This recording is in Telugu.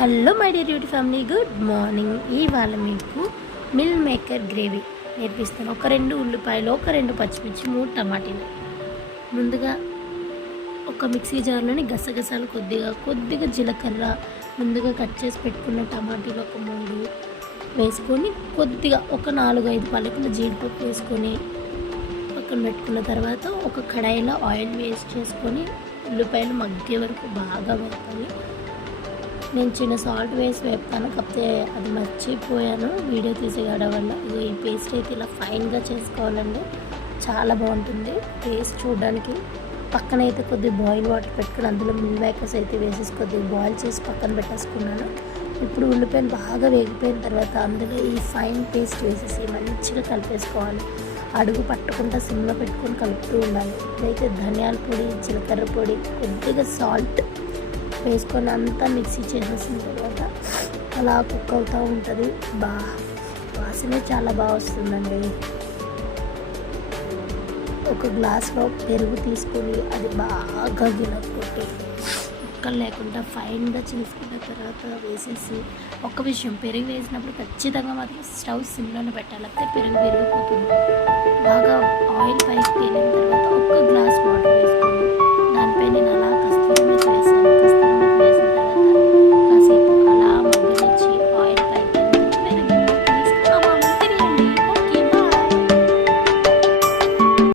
Hello my dear beauty family good morning ఇవాళ మీకు మిల్ మేకర్ గ్రేవీ నేర్పిస్తాను. ఒక రెండు ఉల్లిపాయలు ఒక రెండు పచ్చిమిర్చి మూడు టమాటీలు. ముందుగా ఒక మిక్సీ జార్లోని గసగసాలు కొద్దిగా కొద్దిగా జీలకర్ర ముందుగా కట్ చేసి పెట్టుకున్న టమాటీలు ఒక మూడు వేసుకొని కొద్దిగా ఒక నాలుగు ఐదు పలుకుల జీడిపప్పు వేసుకొని పక్కన పెట్టుకున్న తర్వాత ఒక కడాయిలో ఆయిల్ వేస్ట్ చేసుకొని ఉల్లిపాయలు మగ్గే వరకు బాగా వేపాలి. నేను చిన్న సాల్ట్ వేసి వేపుతాను కాకపోతే అది మర్చిపోయాను. వీడియో తీసేయడం వల్ల ఇది ఈ పేస్ట్ అయితే ఇలా ఫైన్గా చేసుకోవాలండి. చాలా బాగుంటుంది టేస్ట్ చూడడానికి. పక్కన అయితే కొద్దిగా బాయిల్ వాటర్ పెట్టుకుని అందులో మిల్ మేకర్స్ అయితే వేసేసి కొద్దిగా బాయిల్ చేసి పక్కన పెట్టేసుకున్నాను. ఇప్పుడు ఉల్లిపాయలు బాగా వేగిపోయిన తర్వాత అందులో ఈ ఫైన్ పేస్ట్ వేసేసి మంచిగా కలిపేసుకోవాలి. అడుగు పట్టకుండా సిమ్లో పెట్టుకొని కలుపుతూ ఉండాలి. ఇదైతే ధనియాల పొడి జీలకర్ర పొడి కొద్దిగా సాల్ట్ వేసుకొని అంతా మిక్సీ చేసేసిన తర్వాత అలా కుక్ అవుతూ ఉంటుంది. బా వాసన చాలా బాగా వస్తుందండి. ఒక గ్లాస్లో పెరుగు తీసుకొని అది బాగా గిలక్కొట్టి ముక్కలు లేకుండా ఫైన్గా చేసుకున్న తర్వాత వేసేసి ఒక్క విషయం పెరుగు వేసినప్పుడు ఖచ్చితంగా మాత్రం స్టవ్ సిమ్లోనే పెట్టాలి. లేకపోతే పెరుగు పెరిగిపోతుంది బాగా ఆయిల్ పైకి